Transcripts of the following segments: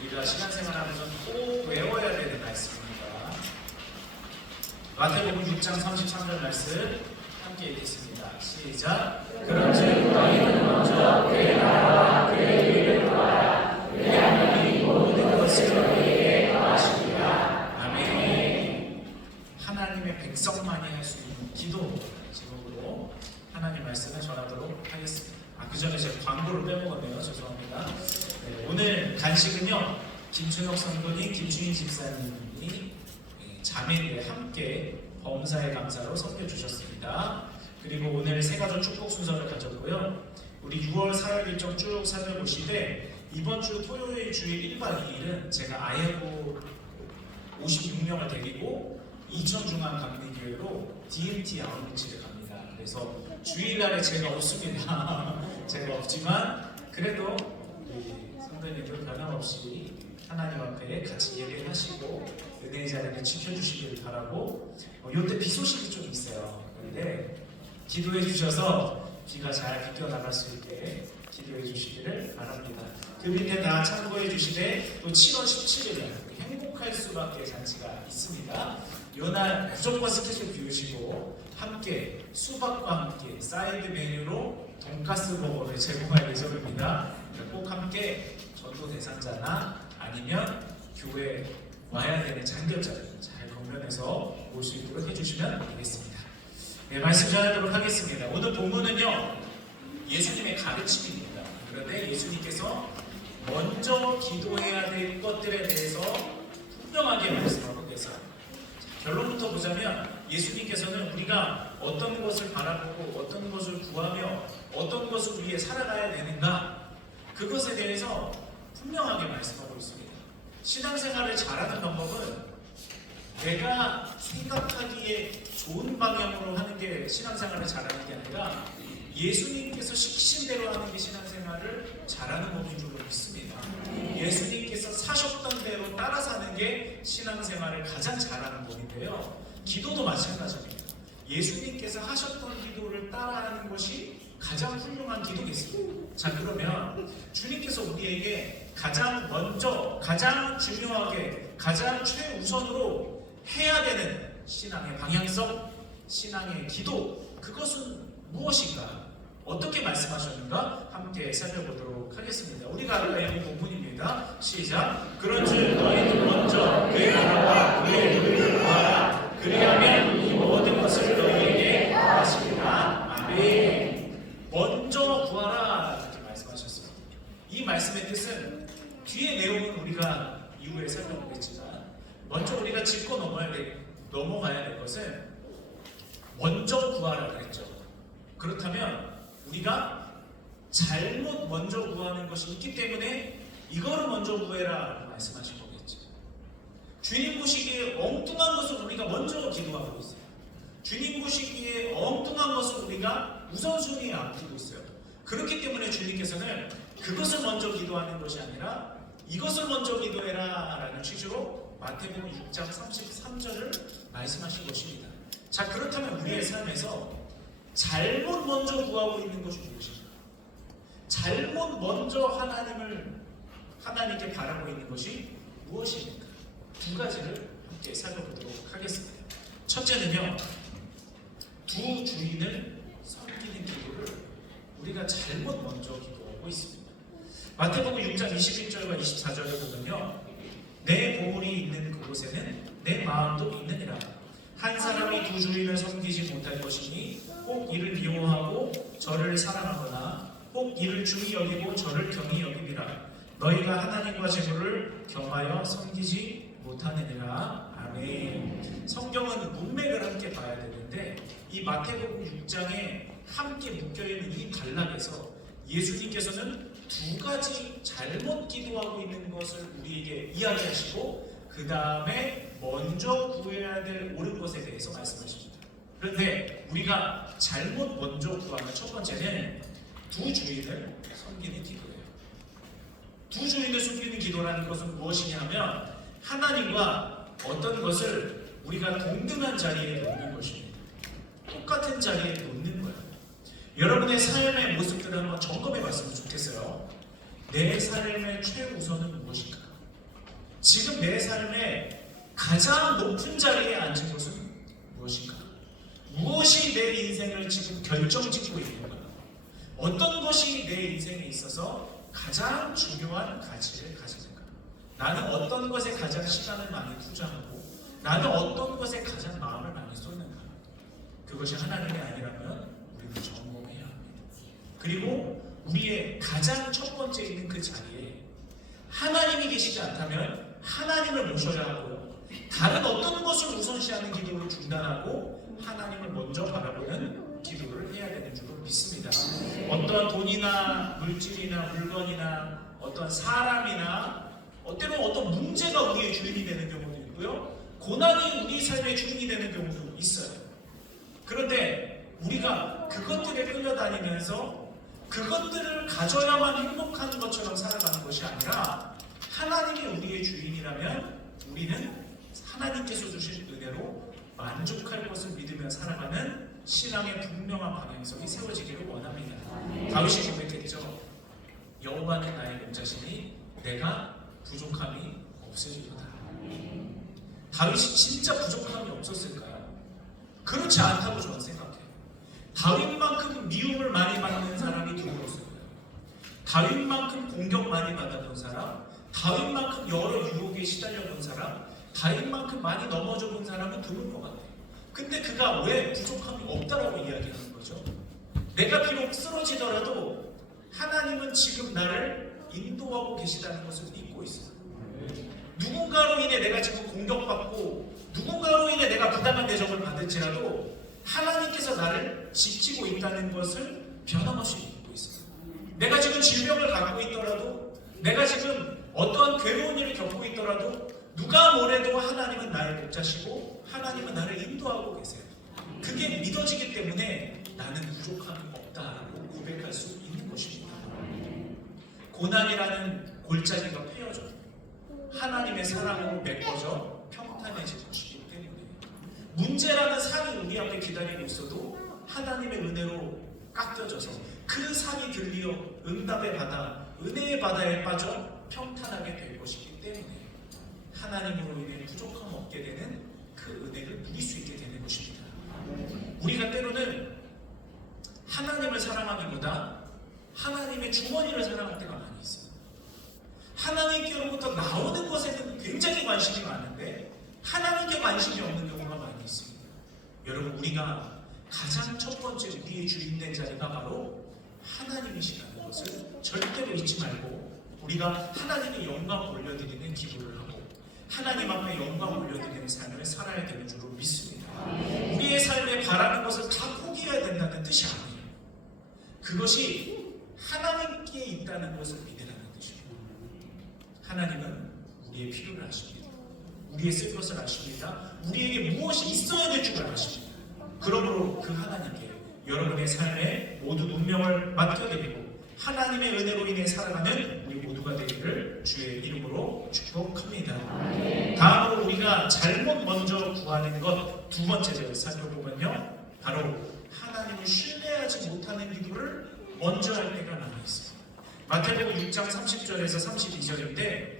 우리가 신앙생활하면서 꼭 외워야 되는 말씀입니다. 마태복음 6장 33절 말씀 함께 읽겠습니다. 시작. 그런즉 너희는 먼저 그의 나라와 그의 의를 구하라. 왜냐하면 이 모든 것을 너희에게 더하시리라. 아멘. 하나님의 백성만이 할 수 있는 기도 제목으로 하나님 말씀을 전하도록 하겠습니다. 그 전에 제가 광고를 빼먹었네요. 죄송합니다. 네, 오늘 간식은요, 김춘혁 성도님, 김충인 집사님이 자매를 함께 범사의 감사로 섬겨주셨습니다. 그리고 오늘 세가족 축복 순서를 가졌고요. 우리 6월 4일 일정 쭉 살펴보시되 이번 주 토요일 주일 1박 2일은 제가 아예고 56명을 데리고 이천중앙감리교회로 DMT 아웃리치를 갑니다. 그래서 주일날에 제가 없습니다. 제가 없지만 그래도 우리 성도님들 변함없이 하나님 앞에 같이 예배하시고 은혜의 자리를 지켜주시길 바라고 요때 비 소식이 좀 있어요. 그런데 기도해 주셔서 비가 잘 비껴나갈 수 있게 기도해 주시기를 바랍니다. 그 밑에 다 참고해 주시되 또 7월 17일에 행복할 수밖에 잔치가 있습니다. 요날 무조건 스케줄 비우시고 함께 수박과 함께 사이드 메뉴로 돈가스 버거를 제공할 예정입니다. 꼭 함께 전도 대상자나 아니면 교회 와야 되는 장교자들 잘 건면해서 올 수 있도록 해주시면 되겠습니다. 네, 말씀 전하도록 하겠습니다. 오늘 본문은요, 예수님의 가르침입니다. 그런데 예수님께서 먼저 기도해야 될 것들에 대해서 분명하게 말씀하고 계세요. 결론부터 보자면 예수님께서는 우리가 어떤 것을 바라보고 어떤 것을 구하며 어떤 것을 위해 살아가야 되는가, 그것에 대해서 분명하게 말씀하고 있습니다. 신앙생활을 잘하는 방법은 내가 생각하기에 좋은 방향으로 하는 게 신앙생활을 잘하는 게 아니라 예수님께서 시키신 대로 하는 게 신앙생활을 잘하는 법인 줄로 믿습니다. 예수님께서 사셨던 대로 따라 사는 게 신앙생활을 가장 잘하는 법인데요. 기도도 마찬가지입니다. 예수님께서 하셨던 기도를 따라하는 것이 가장 훌륭한 기도겠습니다. 자, 그러면 주님께서 우리에게 가장 먼저, 가장 중요하게, 가장 최우선으로 해야 되는 신앙의 방향성, 신앙의 기도, 그것은 무엇인가? 어떻게 말씀하셨는가? 함께 살펴보도록 하겠습니다. 우리가 알아야 할 본문입니다. 시작. 그런즉 너희는 먼저 그의 나라와 그의 의를 구하라. 그리하면 이 모든 것을 너희에게 더하시리라. 아멘. 먼저 구하라, 이렇게 말씀하셨습니다. 이 말씀의 뜻은 뒤의 내용은 우리가 이후에 살펴보겠지만 먼저 우리가 짚고 넘어가야 될 것은 먼저 구하라 그랬죠. 그렇다면 우리가 잘못 먼저 구하는 것이 있기 때문에 이거를 먼저 구해라 말씀하신 거겠죠. 주님 보시기에 엉뚱한 것을 우리가 먼저 기도하고 있어요. 주님 보시기에 엉뚱한 것을 우리가 우선순위에 앞두고 있어요. 그렇기 때문에 주님께서는 그것을 먼저 기도하는 것이 아니라 이것을 먼저 기도해라 라는 취지로 마태복음 6장 33절을 말씀하신 것입니다. 자, 그렇다면 우리의 삶에서 잘못 먼저 구하고 있는 것이 무엇인가? 잘못 먼저 하나님께 바라고 있는 것이 무엇입니까? 두 가지를 함께 살펴보도록 하겠습니다. 첫째는요, 두 주인을 섬기는 기도를 우리가 잘못 먼저 기도하고 있습니다. 마태복음 6장 21절과 24절을 보면요, 내 보물이 있는 그곳에는 내 마음도 있느니라. 한 사람이 두 주인을 섬기지 못할 것이니 혹 이를 미워하고 저를 사랑하거나 혹 이를 중히 여기고 저를 경히 여기리라. 너희가 하나님과 재물을 겸하여 섬기지 못하느니라. 아멘. 성경은 문맥을 함께 봐야 되는데 이 마태복음 6장에 함께 묶여있는 이 단락에서 예수님께서는 두 가지 잘못 기도하고 있는 것을 우리에게 이야기하시고 그 다음에 먼저 구해야 될 옳은 것에 대해서 말씀하십니다. 그런데 우리가 잘못 먼저 구하는 첫 번째는 두 주인을 섬기는 기도예요. 두 주인을 섬기는 기도라는 것은 무엇이냐 하면 하나님과 어떤 것을 우리가 동등한 자리에 놓는 것입니다. 똑같은 자리에 놓는 거예요. 여러분의 삶의 모습들을 한번 점검해 봤으면 좋겠어요. 내 삶의 최우선은 무엇인가? 지금 내 삶의 가장 높은 자리에 앉은 것은 무엇인가? 무엇이 내 인생을 지금 결정짓고 있는가? 어떤 것이 내 인생에 있어서 가장 중요한 가치를 가지는가? 나는 어떤 것에 가장 시간을 많이 투자하고 나는 어떤 것에 가장 마음을 많이 쏟는가? 그것이 하나님이 아니라면 우리는 점검해야 합니다. 그리고 우리의 가장 첫 번째 있는 그 자리에 하나님이 계시지 않다면 하나님을 모셔야 하고 다른 어떤 것을 우선시하는 기도를 중단하고 하나님을 먼저 바라보는 기도를 해야 되는 줄로 믿습니다. 어떤 돈이나 물질이나 물건이나 어떤 사람이나 때로는 어떤 문제가 우리의 주인이 되는 경우도 있고요. 고난이 우리 삶의 주인이 되는 경우도 있어요. 그런데 우리가 그것들에 끌려다니면서 그것들을 가져야만 행복한 것처럼 살아가는 것이 아니라 하나님이 우리의 주인이라면 우리는 하나님께서 주신 은혜로 만족할 것을 믿으며 살아가는 신앙의 분명한 방향성이 세워지기를 원합니다. 다윗이 고백했죠. 여호와는 나의 목자시니 내가 부족함이 없으리로다. 다윗이 진짜 부족함이 없었을까요? 그렇지 않다고 저는 생각해요. 다윗만큼 미움을 많이 받는 사람이 드물었어요. 다윗만큼 공격 많이 받았던 사람, 다윗만큼 여러 유혹에 시달려 본 사람, 다윗만큼 많이 넘어져 본 사람은 드물 것 같아요. 근데 그가 왜 부족함이 없다라고 이야기하는 거죠? 내가 비록 쓰러지더라도 하나님은 지금 나를 인도하고 계시다는 것을 믿고 있어요. 누군가로 인해 내가 지금 공격받고 누군가로 인해 내가 부당한 대접을 받을지라도 하나님께서 나를 지키고 있다는 것을 변함없이 믿고 있어요. 내가 지금 질병을 갖고 있더라도 내가 지금 어떠한 괴로운 일을 겪고 있더라도 누가 뭐래도 하나님은 나의 목자시고 하나님은 나를 인도하고 계세요. 그게 믿어지기 때문에 나는 부족함이 없다라고 고백할 수 있는 것입니다. 고난이라는 골짜기가 펴져 하나님의 사랑으로 메꿔져 평탄해질 것이기 때문에 문제라는 산이 우리 앞에 기다리고 있어도 하나님의 은혜로 깎여져서 그 산이 들리어 응답의 바다, 은혜의 바다에 빠져 평탄하게 될 것이기 때문에 하나님으로 인해 부족함 없게 되는 그 은혜를 누릴 수 있게 되는 것입니다. 우리가 때로는 하나님을 사랑하기보다 하나님의 주머니를 사랑할 때가 많이 있어요. 하나님께로부터 나오는 것에는 굉장히 관심이 많은데 하나님께 관심이 없는 경우가 많이 있습니다. 여러분, 우리가 가장 첫 번째 우리의 주인 된 자리가 바로 하나님이시라는 것을 절대로 잊지 말고 우리가 하나님의 영광 올려드리는 기도를 하고 하나님 앞에 영광 올려드리는 삶을 살아야 되는 줄로 믿습니다. 우리의 삶에 바라는 것을 다 포기해야 된다는 뜻이 아니에요. 그것이 하나님께 있다는 것을 믿으라는 뜻입니다. 하나님은 우리의 필요를 아십니다. 우리의 쓸 것을 아십니다. 우리에게 무엇이 있어야 될 줄 아십니다. 그러므로 그 하나님께 여러분의 삶에 모두 운명을 맡겨드리고 하나님의 은혜로 인해 살아가는 우리 모두가 되기를 주의 이름으로 축복합니다. 다음으로 우리가 잘못 먼저 구하는 것 두 번째를 살펴보면요, 바로 하나님을 신뢰하지 못하는 기도를 먼저 할 때가 많이 있습니다. 마태복음 6장 30절에서 32절인데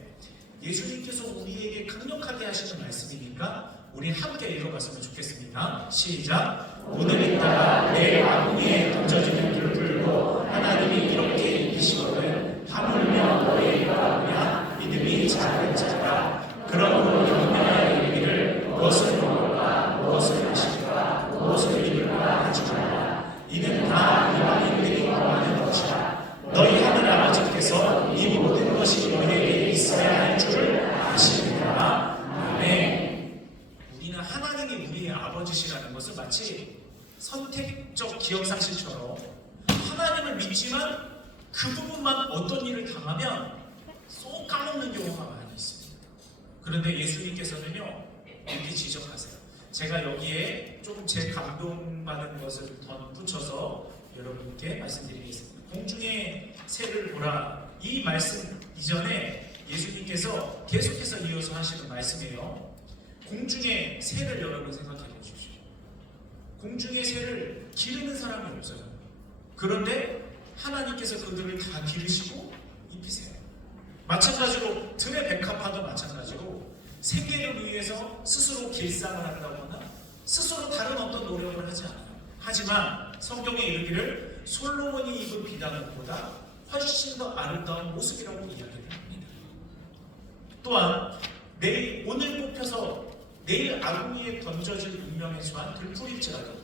예수님께서 우리에게 강력하게 하시는 말씀이니까 우리 함께 읽어봤으면 좋겠습니다. 시작. 오늘 있다가 내일 아무 위에 던져지는 불을 불고 하나님이 이렇게 이기시거든 하물며 너의 바라보냐 믿음이 작은 자라. 그러므로 경명하여 이르기를 무엇을 먹을까 무엇을 마실까 무엇을 입을까 하지 말라. 이는 다 이방인들이 구하는 것이라. 너희 하늘 아버지께서 이 모든 것이 너희에게 있어야 할 줄을 아시느니라. 아멘. 우리는 하나님이 우리의 아버지시라는 것을 마치 선택적 기억상실처럼 하나님을 믿지만 그 부분만 어떤 일을 당하면 쏙 까먹는 경우가 많이 있습니다. 그런데 예수님께서는요 이렇게 지적하세요. 제가 여기에 조금 제 감동받은 것을 덧붙여서 여러분께 말씀드리겠습니다. 공중의 새를 보라. 이 말씀 이전에 예수님께서 계속해서 이어서 하시는 말씀이에요. 공중의 새를 여러분 생각해 보십시오. 공중의 새를 기르는 사람이 없어요. 그런데 하나님께서 그들을 다 기르시고 입히세요. 마찬가지로 들의 백합화도 마찬가지로 생계를 위해서 스스로 길상을 한다거나 스스로 다른 어떤 노력을 하지 않아요. 하지만 성경에 이르기를 솔로몬이 입은 비단옷보다 훨씬 더 아름다운 모습이라고 이야기를 합니다. 또한 오늘 뽑혀서 내일 아궁이에 던져질 운명에 처한 들풀일지라도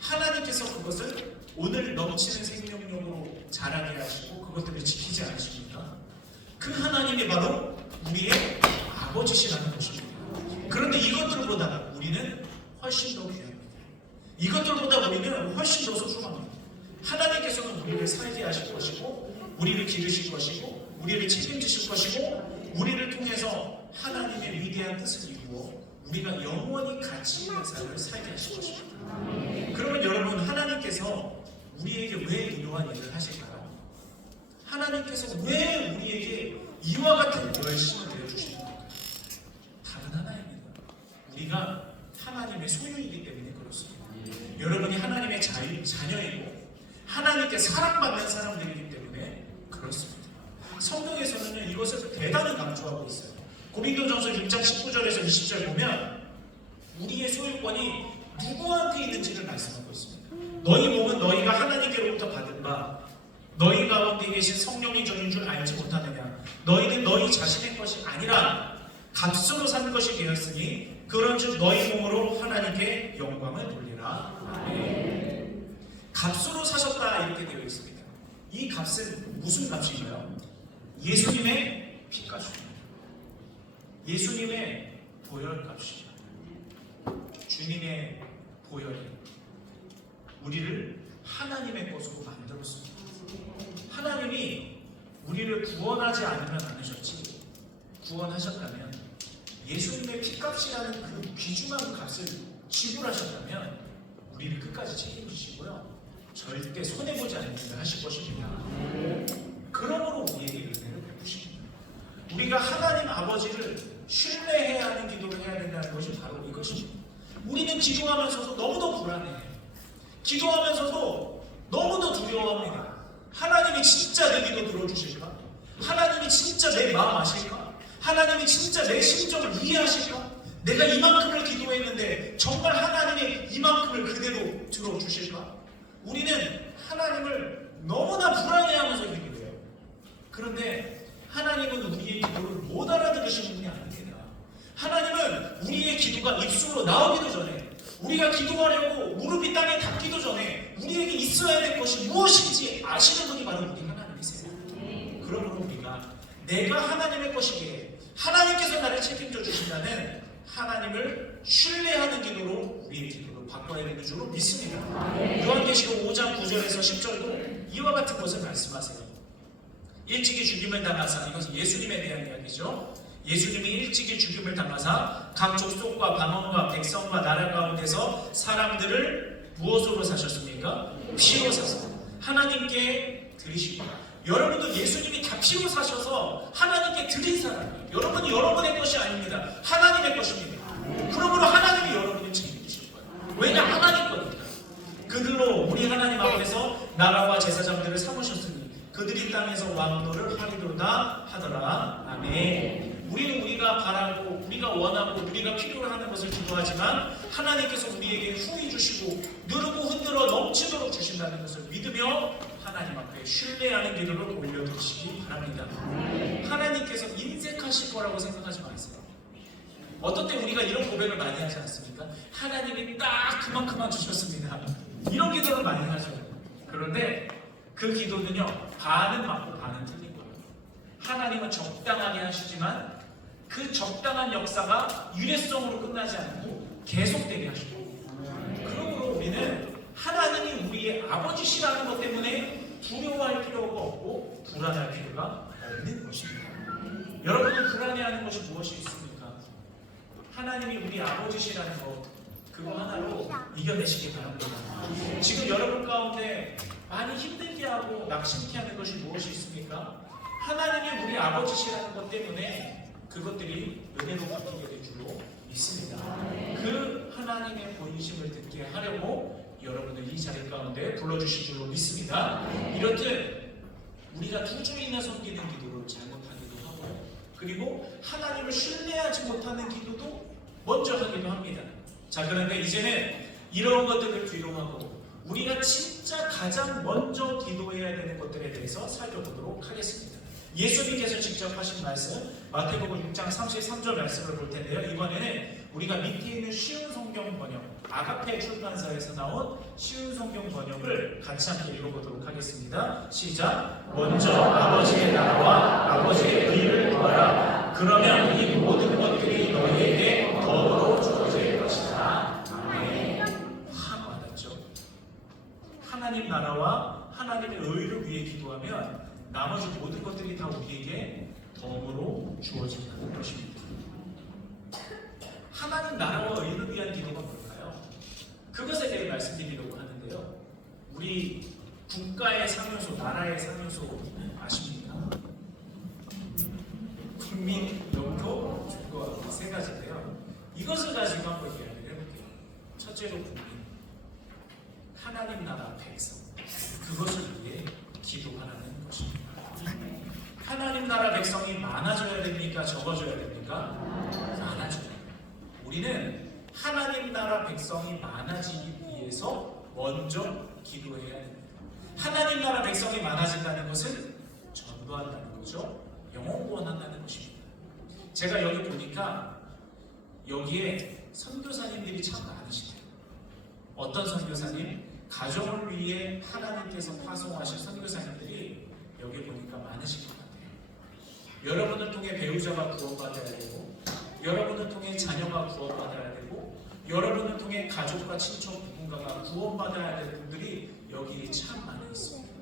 하나님께서 그것을 오늘 넘치는 생명력으로 자라게 하시고 그것들을 지키지 않으십니까? 그 하나님이 바로 우리의 아버지시라는 것입니다. 그런데 이것들보다 우리는 훨씬 더 귀합니다. 이것들보다 우리는 훨씬 더 소중합니다. 하나님께서는 우리를 살게 하실 것이고 우리를 기르실 것이고 우리를 책임지실 것이고 우리를 통해서 하나님의 위대한 뜻을 이루어 우리가 영원히 가치 있는 삶을 살게 하실 것입니다. 그러면 여러분, 하나님께서 우리에게 왜 이러한 일을 하실까요? 하나님께서 왜 우리에게 이와 같은 열심을 내어주시는가? 다른 하나입니다. 우리가 하나님의 소유이기 때문에 그렇습니다. 여러분이 하나님의 자녀이고 하나님께 사랑받는 사람들이기 때문에 그렇습니다. 성경에서는 이것을 대단히 강조하고 있어요. 고린도전서 6장 19절에서 20절 보면 우리의 소유권이 누구한테 있는지를 말씀하고 있습니다. 너희 몸은 너희가 하나님께로부터 받은 바 너희 가운데 계신 성령이 주는 줄 알지 못하느냐. 너희는 너희 자신의 것이 아니라 값으로 산 것이 되었으니 그런즉 너희 몸으로 하나님께 영광을 돌리라. 아멘. 값으로 사셨다 이렇게 되어 있습니다. 이 값은 무슨 값인가요? 예수님의 피값입니다. 예수님의 보혈값이죠. 주님의 보혈이 우리를 하나님의 것으로 만들었습니다. 하나님이 우리를 구원하지 않으면 않으셨지 구원하셨다면 예수님의 피값이라는 그 귀중한 값을 지불하셨다면 우리를 끝까지 책임지시고요. 절대 손해보지 않는 일을 하실 것입니다. 그러므로 우리에게 은혜를 베푸십니다. 우리가 하나님 아버지를 신뢰해야 하는 기도를 해야 된다는 것이 바로 이것입니다. 우리는 기도하면서도 너무도 불안해요. 기도하면서도 너무도 두려워합니다. 하나님이 진짜 내 기도 들어주실까? 하나님이 진짜 내 마음 아실까? 하나님이 진짜 내 심정을 이해하실까? 내가 이만큼을 기도했는데 정말 하나님이 이만큼을 그대로 들어주실까? 우리는 하나님을 너무나 불안해하면서 기도해요. 그런데 하나님은 우리의 기도를 못 알아들으시는 분이 아닙니다. 하나님은 우리의 기도가 입술로 나오기도 전에 우리가 기도하려고 무릎이 땅에 닿기도 전에 우리에게 있어야 될 것이 무엇인지 아시는 분이 바로 우리 하나님이세요. 그러므로 우리가 내가 하나님의 것이기에 하나님께서 나를 책임져 주신다는 하나님을 신뢰하는 기도로 우리의 기도를 바꿔야 되는 줄로 믿습니다. 요한계시록 5장 9절에서 10절도 이와 같은 것을 말씀하세요. 일찍이 죽임을 당하사, 이것은 예수님에 대한 이야기죠. 예수님이 일찍이 죽임을 당하사 각 족속과 방언과 백성과 나라 가운데서 사람들을 무엇으로 사셨습니까? 피로 사서 하나님께 드리시고, 여러분도 예수님이 다 피로 사셔서 하나님께 드린 사람이에요. 여러분이 여러분의 것이 아닙니다. 하나님의 것입니다. 그러므로 하나님이 여러분을 책임지실 거예요. 왜냐? 하나님 거니까. 그들로 우리 하나님 앞에서 나라와 제사장들을 삼으셨으니 그들이 땅에서 왕노를 하리로다 하더라. 아멘. 우리는 우리가 바라고 우리가 원하고 우리가 필요로 하는 것을 기도하지만 하나님께서 우리에게 후히 주시고 누르고 흔들어 넘치도록 주신다는 것을 믿으며 하나님 앞에 신뢰하는 기도를 올려드리시기 바랍니다. 하나님께서 인색하실 거라고 생각하지 마세요. 어떤 때 우리가 이런 고백을 많이 하지 않습니까? 하나님이 딱 그만큼만 주셨습니다. 이런 기도를 많이 하죠. 그런데 그 기도는요, 반은 맞고 반은 틀린 거예요. 하나님은 적당하게 하시지만 그 적당한 역사가 일회성으로 끝나지 않고 계속되게 하시고, 그러므로 우리는 하나님이 우리의 아버지시라는 것 때문에 두려워할 필요가 없고 불안할 필요가 없는 것입니다. 여러분은 불안해하는 것이 무엇이 있습니까? 하나님이 우리 아버지시라는 것, 그거 하나로 이겨내시기 바랍니다. 지금 여러분 가운데 많이 힘들게 하고 낙심케 하는 것이 무엇이 있습니까? 하나님이 우리 아버지시라는 것 때문에 그것들이 은혜로 바뀌게 될 줄로 믿습니다. 그 하나님의 본심을 듣게 하려고 여러분을 이 자리 가운데 불러주실 줄로 믿습니다. 이렇듯 우리가 두 주 있나 섬기는 기도를 잘못하기도 하고 그리고 하나님을 신뢰하지 못하는 기도도 먼저 하기도 합니다. 자, 그런데 이제는 이런 것들을 뒤로 하고 우리가 진짜 가장 먼저 기도해야 되는 것들에 대해서 살펴보도록 하겠습니다. 예수님께서 직접 하신 말씀 마태복음 6장 33절 말씀을 볼 텐데요. 이번에는 우리가 밑에 있는 쉬운 성경 번역 아가페 출판사에서 나온 쉬운 성경 번역을 같이 함께 읽어보도록 하겠습니다. 시작. 먼저 아버지의 나라와 아버지의 의를 구하라. 그러면 이 모든 것들이 너희에게 더불어 주어질 것이다. 아멘. 확 와닿죠. 하나님 나라와 하나님의 의를 위해 기도하면 나머지 모든 것들이 다 우리에게 덤으로 주어진다는 것입니다. 하나님 나라와 의를 위한 기도가 뭘까요? 그것에 대해 말씀드리려고 하는데요. 우리 국가의 상효소, 나라의 상효소 아십니까? 국민, 영토, 주거 세 가지인데요. 이것을 가지고 한번 이야기를 해볼게요. 첫째로 국민, 하나님 나라 백성, 그것을 위해 기도하라는 것입니다. 하나님 나라 백성이 많아져야 됩니까? 적어져야 됩니까? 많아져야 됩니다. 우리는 하나님 나라 백성이 많아지기 위해서 먼저 기도해야 됩니다. 하나님 나라 백성이 많아진다는 것은 전도한다는 거죠. 영혼 구원한다는 것입니다. 제가 여기 보니까 여기에 선교사님들이 참 많으시대요. 어떤 선교사님? 가정을 위해 하나님께서 파송하신 선교사님들이 여기 보니까 많으신 것 같아요. 여러분을 통해 배우자가 구원받아야 되고, 여러분을 통해 자녀가 구원받아야 되고, 여러분을 통해 가족과 친척 누군가가 구원받아야 될 분들이 여기 참 많이 있습니다.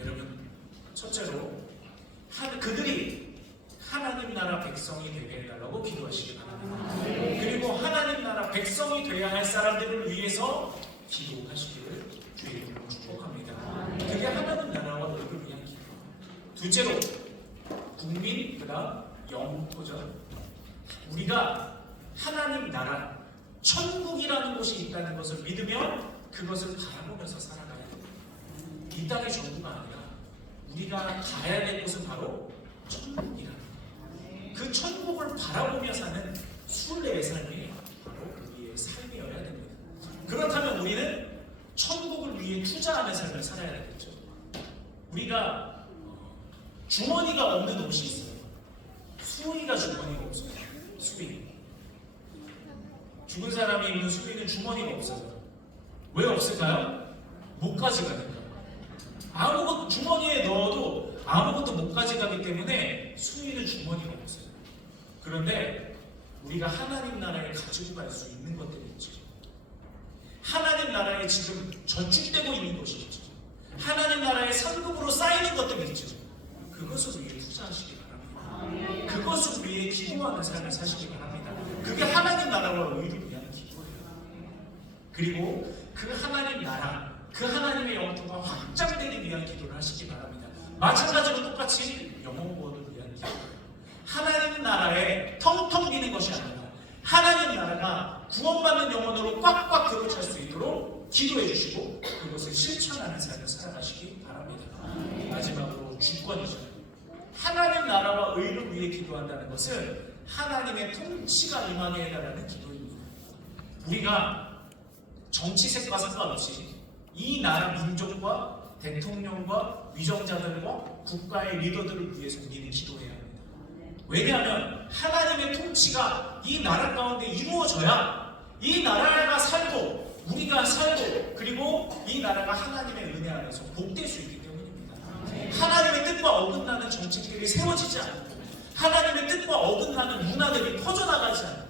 여러분, 첫째로 그들이 하나님 나라 백성이 되게 해달라고 기도하시기 바랍니다. 그리고 하나님 나라 백성이 되어야 할 사람들을 위해서 기도하시기를 주의 이름으로 축복합니다. 그게 하나님 나라와 의를 위한 기도. 둘째로 국민, 그다음 영토죠. 우리가 하나님 나라, 천국이라는 곳이 있다는 것을 믿으면 그것을 바라보면서 살아가야 됩니다. 이 땅이 전부가 아니라 우리가 가야 될 곳은 바로 천국이라는 거예요. 그 천국을 바라보며 사는 순례의 삶이 바로 우리의 삶이어야 됩니다. 그렇다면 우리는 천국을 위해 투자하는 삶을 살아야 되겠죠. 우리가 주머니가 없는 옷이 있어요. 수의가 주머니가 없어요. 수의. 죽은 사람이 입는 수의는 주머니가 없어요. 왜 없을까요? 못 가져가니까. 아무것도 주머니에 넣어도 아무것도 못 가져가기 때문에 수의는 주머니가 없어요. 그런데 우리가 하나님 나라에 가지고 갈 수 있는 것들이 있죠. 하나님 나라에 지금 저축되고 있는 것이 있죠. 하나님 나라에 상급으로 쌓이는 것들이 있죠. 그것을 위해 투자하시기 바랍니다. 그것을 위해 기도하는 삶을 사시기 바랍니다. 그게 하나님 나라와 의를 위한 기도예요. 그리고 그 하나님 나라, 그 하나님의 영토가 확장되기 위한 기도를 하시기 바랍니다. 마찬가지로 똑같이 영혼 구원을 위한 기도. 하나님 나라에 텅텅 비는 것이 아니라 하나님 나라가 구원받는 영혼으로 꽉꽉 들어찰 수 있도록 기도해 주시고 그것을 실천하는 삶을 살아가시기 바랍니다. 마지막으로 주권이죠. 하나님 나라와 의를 위해 기도한다는 것은 하나님의 통치가 임하게 해달라는 기도입니다. 우리가 정치색과 상관없이 이 나라 민족과 대통령과 위정자들과 국가의 리더들을 위해서 우리는 기도해야 합니다. 왜냐하면 하나님의 통치가 이 나라 가운데 이루어져야 이 나라가 살고 우리가 살고 그리고 이 나라가 하나님의 은혜 안에서 복될 수 있기 때문입니다. 하나님의 뜻과 어긋나는 정책들이 세워지지 않고 하나님의 뜻과 어긋나는 문화들이 퍼져나가지 않고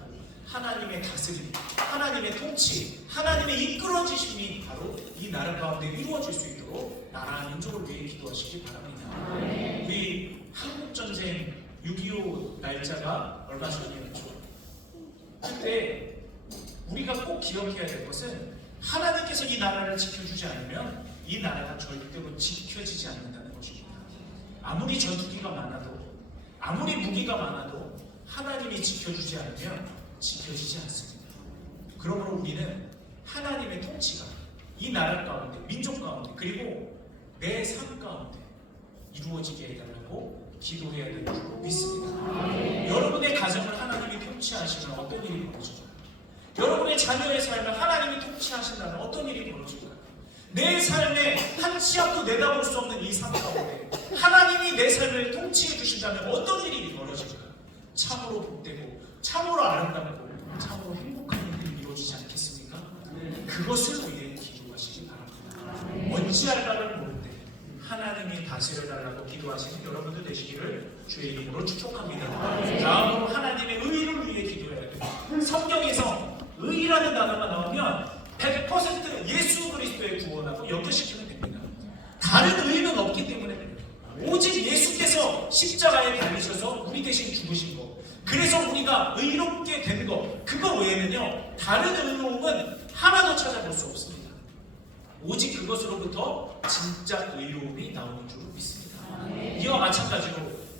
하나님의 다스림, 하나님의 통치, 하나님의 이끌어지심이 바로 이 나라 가운데 이루어질 수 있도록 나라 민족을 위해 기도하시기 바랍니다. 우리 한국전쟁 6.25 날짜가 얼마 전이었죠. 그때 우리가 꼭 기억해야 될 것은 하나님께서 이 나라를 지켜주지 않으면 이 나라가 절대로 지켜지지 않는다는 것입니다. 아무리 전투기가 많아도 아무리 무기가 많아도 하나님이 지켜주지 않으면 지켜지지 않습니다. 그러므로 우리는 하나님의 통치가 이 나라 가운데, 민족 가운데, 그리고 내 삶 가운데 이루어지게 해달라고 기도해야 되는 줄 믿습니다. 여러분의 가정을 하나님이 통치하시면 어떤 일이 벌어질까요? 여러분의 자녀의 삶을 하나님이 통치하신다면 어떤 일이 벌어질까요? 내 삶에 한 치 앞도 내다볼 수 없는 이 삶 가운데 하나님이 내 삶을 통치해 주신다면 어떤 일이 벌어질까요? 참으로 복되고 참으로 아름답고 참으로 행복한 일이 이루어지지 않겠습니까? 그것을 위해 기도하시기 바랍니다. 뭔지 알바를 모르는데 하나님이 다스려달라고 기도하시는 여러분들 되시기를 주의 이름으로 축복합니다. 다음으로 하나님의 의를 위해 기도해야 돼요. 성경에서 의라는 단어가 나오면 100% 예수 그리스도의 구원하고 연결시키면 됩니다. 다른 의는 없기 때문에 됩니다. 오직 예수께서 십자가에 달리셔서 우리 대신 죽으신 거, 그래서 우리가 의롭게 된 거, 그거 외에는요 다른 의로움은 하나도 찾아볼 수 없습니다. 오직 그것으로부터 진짜 의로움이 나오는 줄 믿습니다. 이와 마찬가지로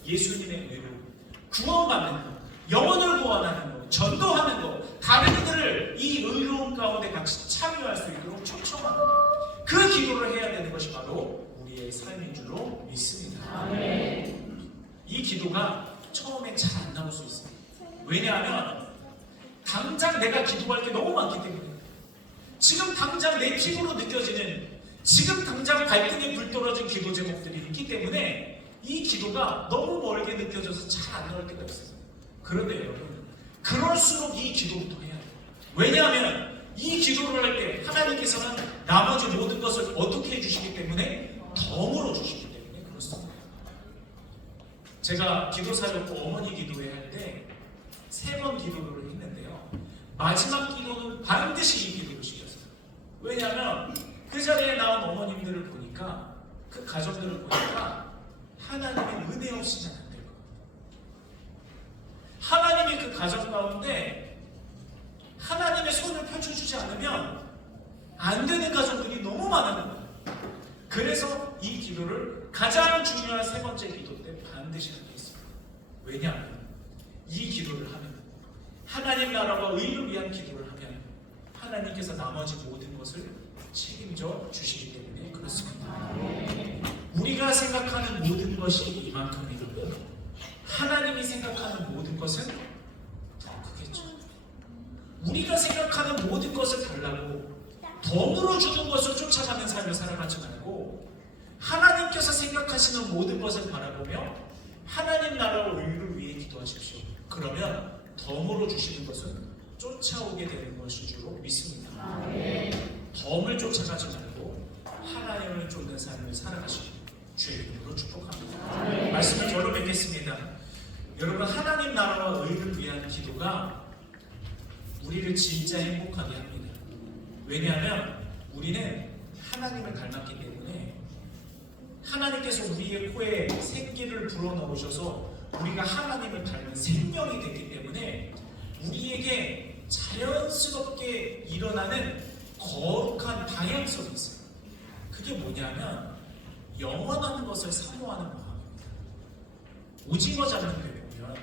예수님의 의로움, 구원받는 것, 영혼을 구원하는 것, 전도하는 것, 다른 이들을 이 의로움 가운데 같이 참여할 수 있도록 초청하는 것, 그 기도를 해야 되는 것이 바로 우리의 삶인 줄로 믿습니다. 이 기도가 처음엔 잘 안 나올 수 있습니다. 왜냐하면 당장 내가 기도할 게 너무 많기 때문에, 지금 당장 내 피부로 느껴지는, 지금 당장 발등에 불 떨어진 기도 제목들이 있기 때문에 이 기도가 너무 멀게 느껴져서 잘 안 나올 때가 있어요. 그런데 여러분, 그럴수록 이 기도부터 해야 돼요. 왜냐하면 이 기도를 할 때 하나님께서는 나머지 모든 것을 어떻게 해주시기 때문에 덤으로 주시기 때문에 그렇습니다. 제가 기도 사역고 어머니 기도회 할 때 3번 기도를 했는데요, 마지막 기도는 반드시 이 기도를 시켰어요. 왜냐하면 그 자리에 나온 어머님들을 보니까, 그 가정들을 보니까 하나님의 은혜 없이는 안 될 거예요. 하나님이 그 가정 가운데 하나님의 손을 펼쳐주지 않으면 안 되는 가정들이 너무 많은 거예요. 그래서 이 기도를 가장 중요한 3번째 기도 때 반드시 하고 있습니다. 왜냐하면 이 기도를 하면, 하나님 나라와 의를 위한 기도를 하면 하나님께서 나머지 모든 것을 책임져 주시기 때문에 그렇습니다. 우리가 생각하는 모든 것이 이만큼이라면 하나님이 생각하는 모든 것은 더 크겠죠. 우리가 생각하는 모든 것을 달라고 덤으로 주는 것을 쫓아가는 삶을 살아가지 말고, 하나님께서 생각하시는 모든 것을 바라보며 하나님 나라와 의를 위해 기도하십시오. 그러면 덤으로 주시는 것은 쫓아오게 되는 것인 줄로 믿습니다. 덤을 쫓아가지 말고 하나님을 쫓는 삶을 살아가시길 주의 이름으로 축복합니다. 말씀을 결론 맺겠습니다. 여러분, 하나님 나라와 의를 위한 기도가 우리를 진짜 행복하게 합니다. 왜냐하면 우리는 하나님을 닮았기 때문에 하나님께서 우리의 코에 생기를 불어넣으셔서 우리가 하나님을 닮은 생명이 됐기 때문에 우리에게 자연스럽게 일어나는 거룩한 방향성이 있어요. 그게 뭐냐면 영원한 것을 사모하는 마음입니다. 오징어 잡는 데 보면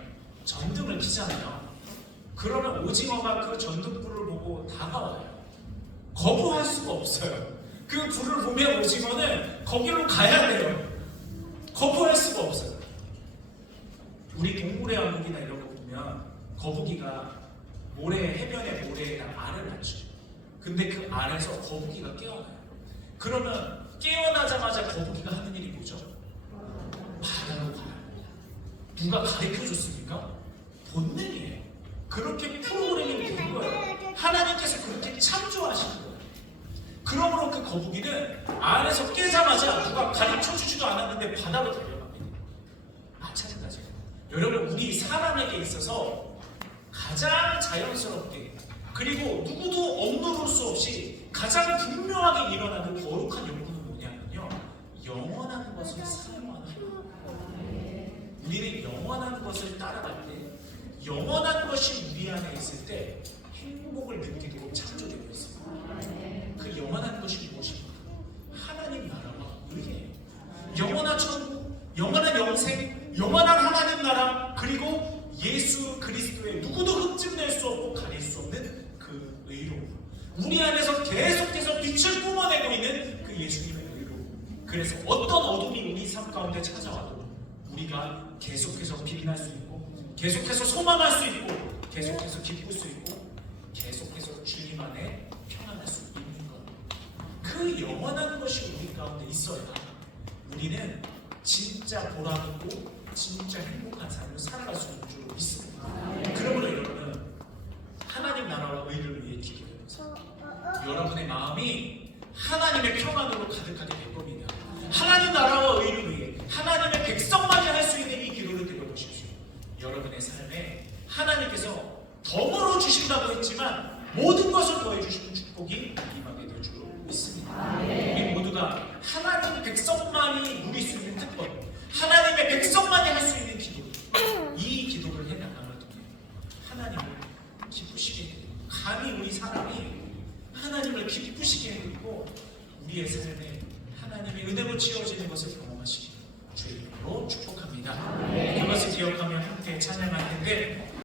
전등을 켜잖아요. 그러면 오징어가 그 전등불을 보고 다가와요. 거부할 수가 없어요. 그 불을 보면 오징어는 거기로 가야 돼요. 거부할 수가 없어요. 우리 동물의 왕국이나 이런 거 보면 거북이가 모래, 해변의 모래에다 알을 낳죠. 근데 그 알에서 거북이가 깨어나요. 그러면 깨어나자마자 거북이가 하는 일이 뭐죠? 바다로 가요. 누가 가르쳐줬습니까? 본능이에요. 그렇게 프로그래밍이 된 거예요. 하나님께서 그렇게 창조하신 거예요. 그러므로 그 거북이는 알에서 깨자마자 누가 가르쳐주지도 않았는데 바다로 달려갑니다. 마찬가지예요. 여러분, 우리 사람에게 있어서 가장 자연스럽게, 그리고 누구도 억누를 수 없이 가장 분명하게 일어나는 거룩한 욕구는 뭐냐면요, 영원한 것을 사모하는 거예요. 우리는 영원한 것을 따라갈 때, 영원한 것이 우리 안에 있을 때 행복을 느끼도록 창조되어 있습니다. 그 영원한 것이 무엇인가? 하나님 나라와 의예요. 영원한 천국, 영원한 영생, 영원한 하나님 나라, 그리고 예수 그리스도의 누구도 흠집낼 수 없고 가릴 수 없는 그 의로움, 우리 안에서 계속해서 빛을 뿜어내고 있는 그 예수님의 의로움. 그래서 어떤 어둠이 우리 삶 가운데 찾아와도 우리가 계속해서 빛날 수 있고, 계속해서 소망할 수 있고, 계속해서 기쁠 수 있고, 계속해서 주님 안에 평안할 수 있는 것. 그 영원한 것이 우리 가운데 있어야 우리는 진짜 보람있고 진짜 행복한 삶을 살아갈 수 있는 줄 믿습니다. 그러므로 여러분은 하나님 나라와 의를 위해 기도해보세요. 여러분의 마음이 하나님의 평안으로 가득하게 될 겁니다. 하나님 나라와 의를 위해 하나님의 백성만이 할 수 있는 이 기도를 드려보십시오. 여러분의 삶에 하나님께서 덤으로 주신다고 했지만 모든 것을 더해주시는 축복이 임하게 될 줄 믿습니다. 우리 모두가 하나님 백성만이 누릴 수 있는 특권, 하나님의 백성만이 할 수 있는 기도, 이 기도를 해나가는 통해 하나님을 기쁘시게 해드리고, 감히 우리 사람이 하나님을 기쁘시게 해드리고 우리의 삶에 하나님의 은혜로 채워지는 것을 경험하시기를 주의 이름으로 축복합니다. 그것을 기억하며 함께 찬양할 텐데